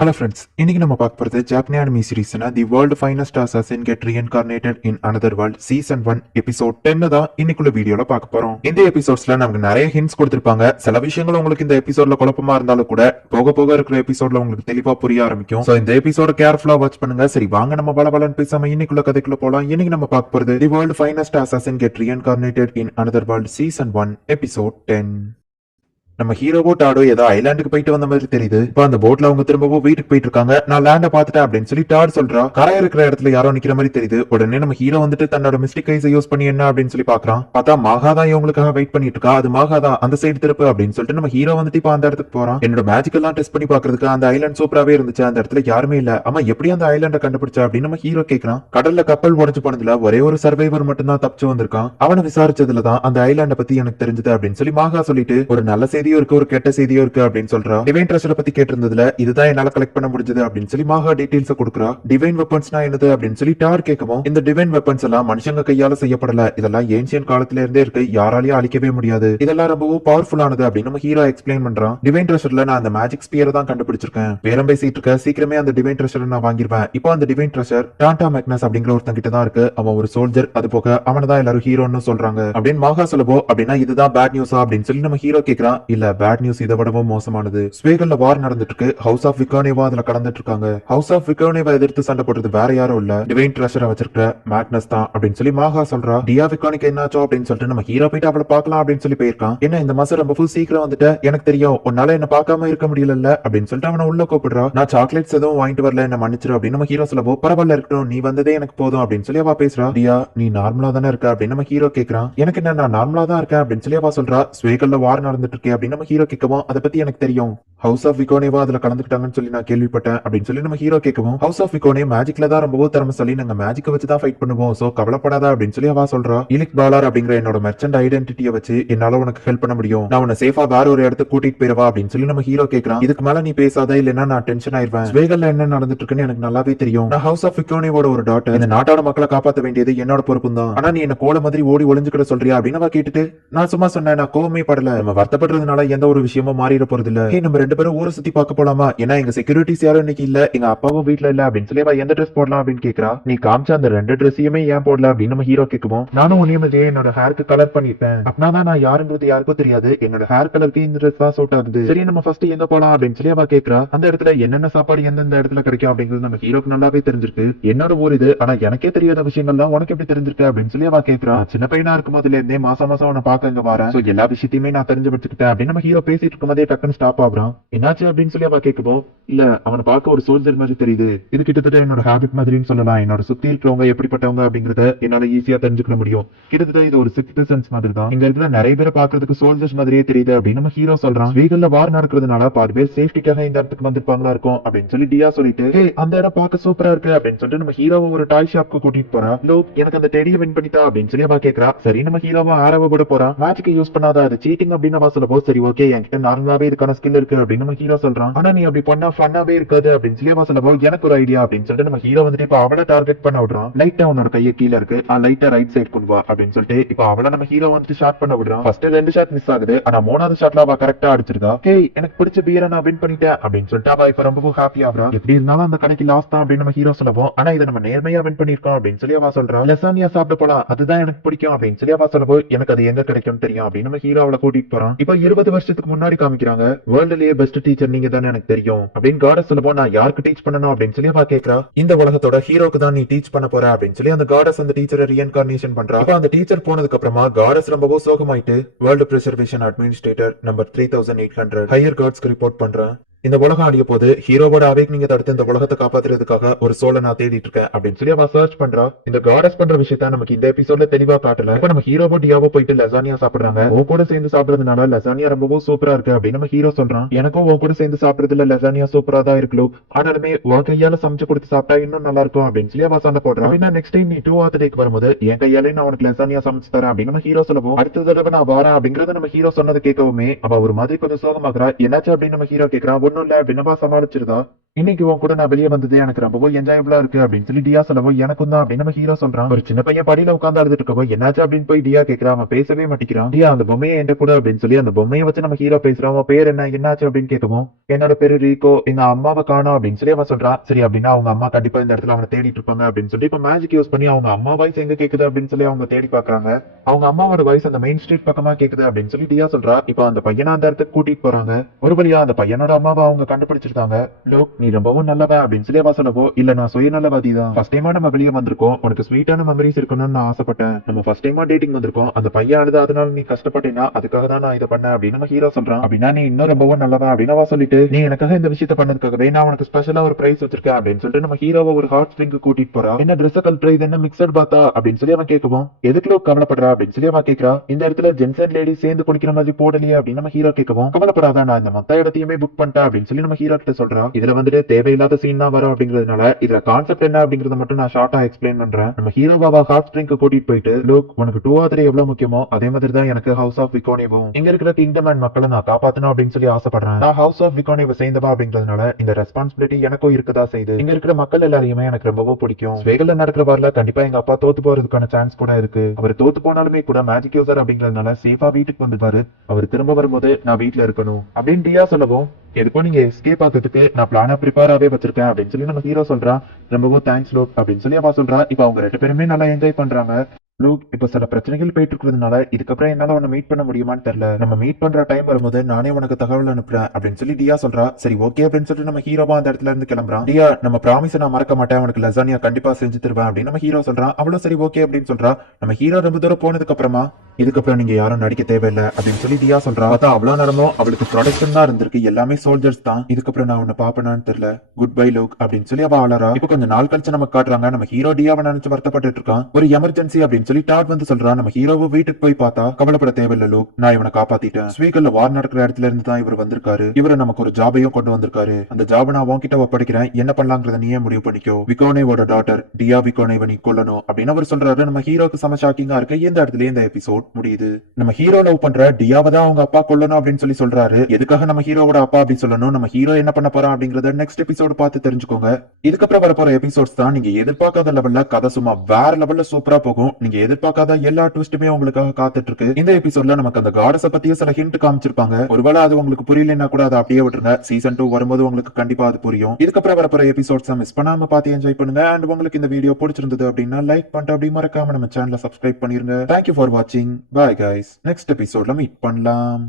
Hello friends, இன்னைக்கு நம்ம பார்க்க போறது ஜாப்பனீஸ் anime சீரிஸ்னா the world finest assassin get reincarnated in another world season 1 episode 10 தான் இன்னைக்குள்ள வீடியோல பார்க்க போறோம். இந்த எபிசோட்ஸ்ல நமக்கு நிறைய ஹிண்ட்ஸ் கொடுத்திருப்பாங்க. சில விஷயங்கள் உங்களுக்கு இந்த எபிசோட்ல குழப்பமா இருந்தாலும் கூட போக போக இருக்கிற எபிசோட்ல உங்களுக்கு தெளிவா புரிய ஆரம்பிக்கும். சோ இந்த எபிசோட கேர்ஃபுல்லா வாட்ச் பண்ணுங்க. சரி வாங்க நம்ம பலபலன்னு பேசாம இன்னைக்குள்ள கதைக்குள்ள போலாம். இன்னைக்கு நம்ம பார்க்க போறது தி world finest assassin get reincarnated in another world season 1 episode 10. நம்ம ஹீரோவோ டாடோ ஏதோ ஐலாண்டுக்கு போயிட்டு வந்த மாதிரி தெரியுது. இப்ப அந்த போட்ல அவங்க திரும்பவும் வீட்டுக்கு போயிட்டு இருக்காங்க. நான் லேண்ட பாத்துட்டேன் அப்படின்னு சொல்லி டாட் சொல்றா. கரை இருக்கிற இடத்துல யாரோ நிக்கிற மாதிரி தெரியுது. உடனே நம்ம ஹீரோ வந்துட்டு தன்னோட மிஸ்டேக் ஐஸை யூஸ் பண்ணி என்ன அப்படின்னு சொல்லி பாக்குறான். பார்த்தா மாகாதான் இவங்களுக்காக வெயிட் பண்ணிட்டு இருக்கா. அது மாகாதான் அந்த சைடு திருப்பு அப்படின்னு சொல்லிட்டு நம்ம ஹீரோ வந்துட்டு இப்ப அந்த இடத்துக்கு போறான். என்னோட மேஜிக் எல்லாம் டெஸ்ட் பண்ணி பாக்குறதுக்கு அந்த ஐலாண்ட் சூப்பராவே இருந்துச்சு. அந்த இடத்துல யாருமே இல்ல. ஆமா எப்படி அந்த ஐலாண்ட கண்டுபிடிச்சா அப்படின்னு நம்ம ஹீரோ கேக்குறான். கடல்ல கப்பல் உடஞ்சு போனதுல ஒரே ஒரு சர்வைவர் மட்டும் தான் தப்பிச்சு வந்திருக்கான். அவனை விசாரிச்சதுலதான் அந்த ஐலாண்ட பத்தி எனக்கு தெரிஞ்சது அப்படின்னு சொல்லி மாகா சொல்லிட்டு ஒரு நல்ல செய்தியும் இருக்கு ஒரு கெட்ட செய்தி இருக்கு அப்படின்னு சொல்றா. டிவைன் ட்ரெஷரை பத்தி கேட்டிருந்ததுல இதுதான் என்னால கலெக்ட் பண்ண முடிஞ்சது அப்படின்னு சொல்லி மாகா டீடைல்ஸ் கொடுக்குறா. டிவைன் வெப்பன்ஸ்னா என்னது அப்படின்னு சொல்லி டார் கேட்கவும் இந்த டிவைன் வெப்பன்ஸ் எல்லாம் மனுஷங்க கையால செய்யப்படல. இதெல்லாம் ஏன்ஷியன் காலத்துல இருந்தே இருக்கு. யாராலையும் அழிக்கவே முடியாது. இதெல்லாம் ரொம்பவும் பவர்ஃபுல்லானது அப்படின்னு நம்ம ஹீரோ எக்ஸ்பிளைன் பண்றான். டிவைன் ட்ரெஷர்ல நான் அந்த மேஜிக் ஸ்பியரை தான் கண்டுபிடிச்சிருக்கேன். பேரம் பேசிட்டு இருக்க சீக்கிரமே அந்த டிவைன் ட்ரெஷரை நான் வாங்கிருவேன். இப்போ அந்த டிவைன் ட்ரெஷர் டாண்டா மேக்னஸ் அப்படிங்கிற ஒருத்தன் கிட்ட தான் இருக்கு. அவன் ஒரு சோல்ஜர். அது போக அவனை தான் எல்லாரும் ஹீரோன்னு சொல்றாங்க அப்படின்னு மாகா சொல்லவோ அப்படின்னா இதுதான் பேட் நியூஸா அப்படின்னு சொல்லி நம்ம ஹீரோ கேக்குறான். இல்ல பேட் நியூஸ் இதை விடவும் மோசமானது. ஸ்வேகல்ல வார் நடந்துட்டு இருக்கு. ஹவுஸ் ஆஃப் விகானேவா அதுல கடந்துட்டு இருக்காங்க. ஹவுஸ் ஆஃப் விகானேவா எதிர்த்து சண்டை போடுறது வேற யாரும் இல்ல டிவைன் ட்ரெஷரை வச்சிருக்க மேக்னஸ் தான் அப்படின்னு சொல்லி மாகா சொல்றா. டியா விகானிக்கு என்னாச்சோ அப்படின்னு சொல்லிட்டு நம்ம ஹீரோ போயிட்டு அவளை பார்க்கலாம் அப்படின்னு சொல்லி போயிருக்கான். என்ன இந்த மாசம் ரொம்ப ஃபுல் சீக்கிரம் வந்துட்டு எனக்கு தெரியும் உன்னால என்ன பார்க்காம இருக்க முடியல அப்படின்னு சொல்லிட்டு அவனை உள்ள கூப்பிடுறா. நான் சாக்லேட்ஸ் எதுவும் வாங்கிட்டு வரல என்ன மன்னிச்சிரு அப்படின்னு நம்ம ஹீரோ சொல்லவோ பரவாயில்ல இருக்கணும் நீ வந்ததே எனக்கு போதும் அப்படின்னு சொல்லி அவ பேசுறா. டியா நீ நார்மலா தானே இருக்க அப்படின்னு நம்ம ஹீரோ கேக்குறான். எனக்கு என்ன நான் நார்மலா தான் இருக்கேன் அப்படின்னு சொல்லி அவ சொல்றா. ஸ்வேகல்ல வார் நடந்துட்டு இருக்கே அப்படின்னு நம்ம ஹீரோ கேட்கவும் அதை பத்தி எனக்கு தெரியும். ஹவுஸ் ஆஃப் விகோனேவா அதுல கலந்துக்கிட்டாங்கன்னு சொல்லி நான் கேள்விப்பட்டேன் அப்படின்னு சொல்லி நம்ம ஹீரோ கேட்கவும் ஹவுஸ் ஆஃப் விகோனே மேஜிக்ல தான் ரொம்பவும் திறமைசாலி. நாங்க மேஜிக்கை வச்சு தான் ஃபைட் பண்ணுவோம். சோ கவலைப்படாத அப்படின்னு சொல்லி அவ சொல்றா. இலிக் பாலார் அப்படிங்கிற என்னோட மெர்ச்சன்ட் ஐடென்டிட்டியை வச்சு என்னால உனக்கு ஹெல்ப் பண்ண முடியும். நான் உன்னை சேஃபா வேற ஒரு இடத்துக்கு கூட்டிட்டு போயிருவா அப்படின்னு சொல்லி நம்ம ஹீரோ கேட்கறான். இதுக்கு மேல நீ பேசாத இல்லன்னா நான் டென்ஷன் ஆயிருவேன். ஸ்வேகல்ல என்ன நடந்துட்டு இருக்குன்னு எனக்கு நல்லாவே தெரியும். நான் ஹவுஸ் ஆஃப் விகோனேவோட ஒரு டாட்டர். இந்த நாட்டோட மக்களை காப்பாற்ற வேண்டியது என்னோட பொறுப்பு தான். ஆனா நீ என்ன கோல மாதிரி ஓடி ஒளிஞ்சுக்கிட சொல்றியா அப்படின்னு அவ கேட்டுட்டு நான் சும்மா சொன்னேன் நான் கோவமே படல. நம்ம வருத்தப்படுறதுனால எந்த ஒரு விஷயமும் மாறிட போறது இல்ல. நம்ம ரெண்டு பேரும் ஊரை சுத்தி பார்க்க போலாமா? ஏன்னா எங்க செக்யூரிட்டிஸ் யாரும் இன்னைக்கு இல்ல. எங்க அப்பாவும் வீட்ல இல்ல அப்படின்னு சொல்லி எந்த ட்ரெஸ் போடலாம் அப்படின்னு கேக்குறா. நீ காமிச்ச அந்த ரெண்டு ட்ரெஸ்ஸையுமே ஏன் போடல அப்படின்னு நம்ம ஹீரோ கேட்கும். நானும் உன்னையும் என்னோட ஹேருக்கு கலர் பண்ணிட்டேன். அப்படின்னா நான் யாருன்றது யாருக்கும் தெரியாது. என்னோட ஹேர் கலருக்கு இந்த ட்ரெஸ் தான் சூட் ஆகுது. சரி நம்ம ஃபர்ஸ்ட் எங்க போலாம் அப்படின்னு சொல்லி அவ கேக்குறா. அந்த இடத்துல என்னென்ன சாப்பாடு எந்தெந்த இடத்துல கிடைக்கும் அப்படிங்கிறது நம்ம ஹீரோக்கு நல்லாவே தெரிஞ்சிருக்கு. என்னோட ஊர் இது. ஆனா எனக்கே தெரியாத விஷயங்கள் தான் உனக்கு எப்படி தெரிஞ்சிருக்கு அப்படின்னு சொல்லி அவ கேக்குறா. சின்ன பையனா இருக்கும் போதுல இருந்தே மாசம் மாசம் அவனை பார்க்க இங்க வரேன். எல்லா விஷயத்தையுமே நான் தெரிஞ்சு வச்சுக்கிட்டேன் அப்படின்னு நம்ம ஹீரோ பேசிட்டு இருக்கும் போதே டக்குன்னு ஸ்டாப் ஆகுறான். என்னாச்சு அப்படின்னு சொல்லி அவ கேட்கும். இல்ல அவனை பார்க்க ஒரு சோல்ஜர் மாதிரி தெரியுது. இது கிட்டத்தட்ட என்னோட ஹேபிட் மாதிரின்னு சொல்லலாம். என்னோட சுத்தி இருக்கிறவங்க எப்படிப்பட்டவங்க அப்படிங்கறத என்னால ஈஸியா தெரிஞ்சுக்க முடியும். கிட்டத்தட்ட இது ஒரு சிக்ஸ்த் சென்ஸ் மாதிரி தான். இங்க இருக்கிற நிறைய பேரை பாக்குறதுக்கு சோல்ஜர்ஸ் மாதிரியே தெரியுது அப்படின்னு நம்ம ஹீரோ சொல்றான். வீகல்ல வார் நடக்கிறதுனால பாதி பேர் சேஃப்டிக்காக இந்த இடத்துக்கு வந்திருப்பாங்களா இருக்கும் அப்படின்னு சொல்லி டியா சொல்லிட்டு அந்த இடம் பார்க்க சூப்பரா இருக்கு அப்படின்னு சொல்லிட்டு நம்ம ஹீரோவை ஒரு டாய் ஷாப்க்கு கூட்டிட்டு போறா. எனக்கு அந்த டெடியை வின் பண்ணிட்டா அப்படின்னு சொல்லி அவ கேக்குறா. சரி நம்ம ஹீரோவா ஆரவ கூட போறா. மேட்ச்க்கு யூஸ் பண்ணாத அது சீட்டிங் அப்படின்னு அவ சொல்லப்போ சரி ஓகே என்கிட்ட நார்மலாவே இதுக்கான ஸ்கில் இருக்கு அப்படின்னு நம்ம ஹீரோ சொல்றான். ஆனா நீ அப்படி பண்ணா ஃபன்னாவே இருக்காது அப்படின்னு சொல்லி அவ சொல்லப்போ எனக்கு ஒரு ஐடியா அப்படின்னு சொல்லிட்டு நம்ம ஹீரோ வந்துட்டு இப்ப அவளை டார்கெட் பண்ண விடுறான். லைட்டா உன்னோட கையை கீழே இருக்கு லைட்டா ரைட் சைட் கொண்டு வா அப்படின்னு சொல்லிட்டு இப்ப அவளை நம்ம ஹீரோ வந்துட்டு ஷாட் பண்ண விடுறான். ஃபர்ஸ்ட் 2 ஷாட் மிஸ் ஆகுது. ஆனா 3வது ஷாட்ல அவ கரெக்டா அடிச்சிருக்கா. எனக்கு பிடிச்ச பியரை நான் வின் பண்ணிட்டேன் அப்படின்னு சொல்லிட்டு அவ இப்ப ரொம்ப ஹாப்பி ஆகுறா. எப்படி இருந்தாலும் அந்த கடைக்கு லாஸ்ட் தான் அப்படின்னு நம்ம ஹீரோ சொல்லப்போம். ஆனா இதை நம்ம நேர்மையா வின் பண்ணிருக்கோம் அப்படின்னு சொல்லி அவ சொல்றா. லெசானியா சாப்பிட போலாம் அதுதான் எனக்கு பிடிக்கும் அப்படின்னு சொல்லி அவ சொல்லப்போ எனக்கு அது எங்க கிடைக்கும் தெரியும் அப்படின்னு நம்ம ஹீரோ அவளை கூட்டிட்டு போறான். இப்ப 20 வருஷத்துக்கு முன்னாடி காமிக்கிறாங்க. வேர்ல்ட்லயே பெஸ்ட் டீச்சர் நீங்க தானே எனக்கு தெரியும் அப்படின்னு காடஸ் சொல்லப்போ நான் யாருக்கு டீச் பண்ணணும் அப்படின்னு சொல்லி அவ கேக்குறா. இந்த உலகத்தோட ஹீரோக்கு தான் நீ டீச் பண்ண போற அப்படின்னு சொல்லி அந்த காடஸ் அந்த டீச்சரை ரீஇன்கார்னேஷன் பண்றா. அப்ப அந்த டீச்சர் போனதுக்கு அப்புறமா காடஸ் ரொம்பவும் சோகமாயிட்டு world preservation administrator number 3800 higher காட்ஸ்க்கு ரிப்போர்ட் பண்றேன். இந்த உலகம் அடிய போது ஹீரோவோட அவேக்னிங்க தடுத்து இந்த உலகத்தை காப்பாத்துறதுக்காக ஒரு சோலை நான் தேடிட்டு இருக்கேன் அப்படின்னு சொல்லி அவ சர்ச் பண்றா. இந்த காடஸ் பண்ற விஷயத்த நமக்கு இந்த எபிசோட்ல தெளிவா காட்டல. இப்ப நம்ம ஹீரோவோ டியாவோ போயிட்டு லெசானியா சாப்பிடுறாங்க. ஓ கூட சேர்ந்து சாப்பிடுறதுனால லெசானியா ரொம்பவும் சூப்பரா இருக்கு அப்படின்னு நம்ம ஹீரோ சொல்றான். எனக்கும் ஓ கூட சேர்ந்து சாப்பிடுறதுல லெசானியா சூப்பரா தான் இருக்கு. ஆனாலுமே உன் கையால சமைச்சு கொடுத்து சாப்பிட்டா இன்னும் நல்லா இருக்கும் அப்படின்னு சொல்லி அவ சண்டை போடுறான். அப்படின்னா நெக்ஸ்ட் டைம் நீ 2 டேக்கு வரும்போது என் கையாலே நான் உனக்கு லெசானியா சமைச்சு தரேன் அப்படின்னு நம்ம ஹீரோ சொல்லவும் அடுத்த தடவை நான் வரேன் அப்படிங்கறத நம்ம ஹீரோ சொன்னது கேட்கவுமே அவ ஒரு மாதிரி கொஞ்சம் சோகமாக்குறா. என்னாச்சு அப்படின்னு நம்ம ஹீரோ கேட்கறான். ஒண்ணும் இல்ல அப்படின்னவா சமாளிச்சிருதா. இன்னைக்கு உன் கூட நான் வெளியே வந்தது எனக்கு ரொம்பவும் என்ஜாயபிளா இருக்கு அப்படின்னு சொல்லி டியா சொல்லவோ எனக்கும் தான் அப்படின்னு நம்ம ஹீரோ சொல்றான். ஒரு சின்ன பையன் படியில உட்கார்ந்து அழுதுட்டு இருக்கவோ என்னாச்சு அப்படின்னு போய் டியா கேட்கறான். அவன் பேசவே மாட்டேங்கிறான். டியா அந்த பொம்மையை என்கிட்ட கூட அப்படின்னு சொல்லி அந்த பொம்மையை வச்சு நம்ம ஹீரோ பேசுறான். அவன் பேர் என்ன என்னாச்சு அப்படின்னு கேட்கவும் என்னோட பேரு ரீகோ, எங்க அம்மாவை காணோம் அப்படின்னு சொல்லி அவன் சொல்றான். சரி அப்படின்னா அவங்க அம்மா கண்டிப்பா இந்த இடத்துல அவனை தேடிட்டு இருப்பாங்க அப்படின்னு சொல்லி இப்ப மேஜிக் யூஸ் பண்ணி அவங்க அம்மா வாய்ஸ் எங்க கேக்குது அப்படின்னு சொல்லி அவங்க தேடி பாக்குறாங்க. அவங்க அம்மாவோட வாய்ஸ் அந்த மெயின் ஸ்ட்ரீட் பக்கமா கேக்குது அப்படின்னு சொல்லி டியா சொல்றா. இப்ப அந்த பையனை அந்த இடத்துக்கு கூட்டிட்டு போறாங்க. ஒரு வழியா அந்த பையனோட அம்மாவை அவங்க கண்டுபிடிச்சிருக்காங்க. லோக் நீ ரொம்பவும் நல்லவன் அப்படின்னு சொல்லி அவ சொல்லவோ இல்ல நான் சுயநலவாதி தான். ஃபர்ஸ்ட் டைமா நம்ம வெளியே வந்திருக்கோம், உனக்கு ஸ்வீட்டான மெமரிஸ் இருக்கணும்னு நான் ஆசைப்பட்டேன். நம்ம ஃபர்ஸ்ட் டைமா டேட்டிங் வந்திருக்கோம், அந்த பையன் அழுது அதனால நீ கஷ்டப்பட்டீங்கன்னா அதுக்காக தான் நான் இதை பண்ணேன் அப்படின்னு நம்ம ஹீரோ சொல்றான். அப்படின்னா நீ இன்னும் ரொம்பவும் நல்லவன் அப்படின்னு அவ சொல்லிட்டு நீ எனக்காக இந்த விஷயத்த பண்ணதுக்காகவே நான் உனக்கு ஸ்பெஷலா ஒரு பிரைஸ் வச்சிருக்கேன் அப்படின்னு சொல்லிட்டு நம்ம ஹீரோவை ஒரு ஹாட் ஸ்ட்ரிங் கூட்டிட்டு போறா. என்ன ட்ரெஸ் கல்ட்ரை இது என்ன மிக்சட் பாத்தா அப்படின்னு சொல்லி அவன் கேட்கவும் எதுக்கு லோக் கவலைப்படுறா அப்படின்னு சொல்லி அவன் கேட்கறா. இந்த இடத்துல ஜென்ஸ் அண்ட் லேடி சேர்ந்து குளிக்கிற மாதிரி போடலையே அப்படின்னு நம்ம ஹீரோ கேட்கவும் கவலைப்படாத நான் இந்த மொத்த இடத்தையுமே புக் பண்ணிட்டேன் அப்படின்னு சொல்லி நம்ம ஹீரோ கிட்ட சொல்றா. இதுல வந்துட்டு தேவையில்லாத சீன் தான் வரும் அப்படிங்கிறதுனால இதுல கான்செப்ட் என்ன அப்படிங்கறத மட்டும் நான் ஷார்ட்டா எக்ஸ்பிளைன் பண்றேன். நம்ம ஹீரோ பாபா ஹாட் ஸ்ட்ரிங்க் கூட்டிட்டு போயிட்டு லோக் உனக்கு 2 or 3 எவ்வளவு முக்கியமோ அதே மாதிரி தான் எனக்கு ஹவுஸ் ஆஃப் விகோனேவும் இங்க இருக்கிற கிங்டம் அண்ட் மக்களை நான் காப்பாத்தணும் அப்படின்னு சொல்லி ஆசைப்படுறேன். நான் ஹவுஸ் ஆஃப் விகோனேவை சேர்ந்தவா அப்படிங்கிறதுனால இந்த ரெஸ்பான்சிபிலிட்டி எனக்கும் இருக்கதா செய்யுது. இங்க இருக்கிற மக்கள் எல்லாரையுமே எனக்கு ரொம்பவும் பிடிக்கும். ஸ்வேகல்ல நடக்கிற வரல கண்டிப்பா எங்க அப்பா தோத்து போறதுக்கான சான்ஸ் கூட இருக்கு. அவர் தோத்து போனாலுமே கூட மேஜிக் யூசர் அப்படிங்கறதுனால சேஃபா வீட்டுக்கு வந்துப்பாரு. அவர் திரும்ப வரும்போது நான் வீட்டுல இருக்கணும் அப்படின்னு டியா சொல்லவும் எதுக்கும் நீங்க எஸ்கேப் ஆகிறதுக்கு நான் பிளான ப்ரிப்பேராவே வச்சிருக்கேன் அப்படின்னு சொல்லி நம்ம ஹீரோ சொல்றான். ரொம்பவும் தேங்க்ஸ் லோக் அப்படின்னு சொல்லி அவ சொல்றா. இப்ப அவங்க 2 பேருமே நல்லா என்ஜாய் பண்றாங்க. லூக் இப்ப சில பிரச்சனைகள் போயிட்டு இருக்கிறதுனால இதுக்கப்புறம் என்னால உன்னை மீட் பண்ண முடியுமான்னு தெரியல. நம்ம மீட் பண்ற டைம் வரும்போது நானே உனக்கு தகவல் அனுப்புறேன் அப்படின்னு சொல்லி டியா சொல்றா. சரி ஓகே அப்படின்னு சொல்லிட்டு நம்ம ஹீரோவா அந்த இடத்துல இருந்து கிளம்புறான். டியா நம்ம ப்ராமிஸ் நான் மறக்க மாட்டேன், உனக்கு லசானியா கண்டிப்பா செஞ்சு தருவேன் அப்படின்னு நம்ம ஹீரோ சொல்றான். அவ்வளவு சரி ஓகே அப்படின்னு சொல்றா. நம்ம ஹீரோ ரொம்ப தூரம் போனதுக்கு அப்புறமா இதுக்கப்புறம் நீங்க யாரும் நடிக்க தேவையில்லை அப்படின்னு சொல்லி டியா சொல்றா. அதான் அவ்வளவு நேரமும் அவளுக்கு ப்ரொடக்ஷன் தான் இருந்திருக்கு, எல்லாமே சோல்ஜர்ஸ் தான். இதுக்கப்புறம் நான் உன்னை பாப்பனான்னு தெரியல, குட் பை லோக் அப்படின்னு சொல்லி அவ அழறா. இப்ப கொஞ்சம் நாள் கழிச்சு நம்ம காட்டுறாங்க. நம்ம ஹீரோ டியாவை நினைச்சு வருத்தப்பட்டு இருக்கான். ஒரு எமர்ஜென்சி அப்படின்னு சொல்லி டாட் வந்து சொல்றான். நம்ம ஹீரோவை வீட்டுக்கு போய் பார்த்தா கவலைப்பட தேவையில்லை லோக், நான் இவனை காப்பாத்திட்டேன். ஸ்வீகல்ல வார் நடக்கிற இடத்துல இருந்து தான் இவர் வந்திருக்காரு. இவரை நமக்கு ஒரு ஜாபையும் கொண்டு வந்திருக்காரு. அந்த ஜாபை நான் உன்கிட்ட ஒப்படைக்கிறேன், என்ன பண்ணலாங்கிறத நீயே முடிவு பண்ணிக்கோ. விகோனேவோட டாட்டர் டியா விகோனேவை நீ கொல்லணும் அப்படின்னு அவர் சொல்றாரு. நம்ம ஹீரோக்கு செம ஷாக்கிங்கா இருக்கு. இந்த இடத்துல இந்த எபிசோட் முடியுது. நம்ம ஹீரோ லவ் பண்ற டியாவை தான் அவங்க அப்பா கொல்லணும் அப்படின்னு சொல்லி சொல்றாரு. எதுக்காக நம்ம ஹீரோவோட அப்பா அப்படி சொல்லணும், நம்ம ஹீரோ என்ன பண்ண போறான் அப்படிங்கறத நெக்ஸ்ட் எபிசோட் பார்த்து தெரிஞ்சுக்கோங்க. இதுக்கப்புறம் வரப்போற எபிசோட்ஸ் தான் நீங்க எதிர்பார்க்காத லெவல்ல கதை சும்மா வேற லெவல்ல சூப்பரா போகும். நீங்க எதிர்பார்க்காத எல்லா ட்விஸ்டுமே உங்களுக்காக காத்துட்டு இருக்கு. இந்த எபிசோட்ல நமக்கு அந்த காடஸ பத்திய சில ஹிண்ட் காமிச்சிருப்பாங்க. ஒருவேளை அது உங்களுக்கு புரியலன்னா கூட அதை அப்படியே விட்டுருங்க. சீசன் 2 வரும்போது உங்களுக்கு கண்டிப்பா அது புரியும். இதுக்கப்புறம் வரப்போற எபிசோட்ஸ் மிஸ் பண்ணாம பார்த்து என்ஜாய் பண்ணுங்க. அண்ட் உங்களுக்கு இந்த வீடியோ பிடிச்சிருந்தது அப்படின்னா லைக் பண்ணிட்டு அப்படி மறக்காம நம்ம சேனலை சப்ஸ்கிரைப் பண்ணிருங்க. தேங்க்யூ ஃபார் வாட்சிங். Bye guys. நெக்ஸ்ட் எபிசோட்ல மீட் பண்ணலாம்.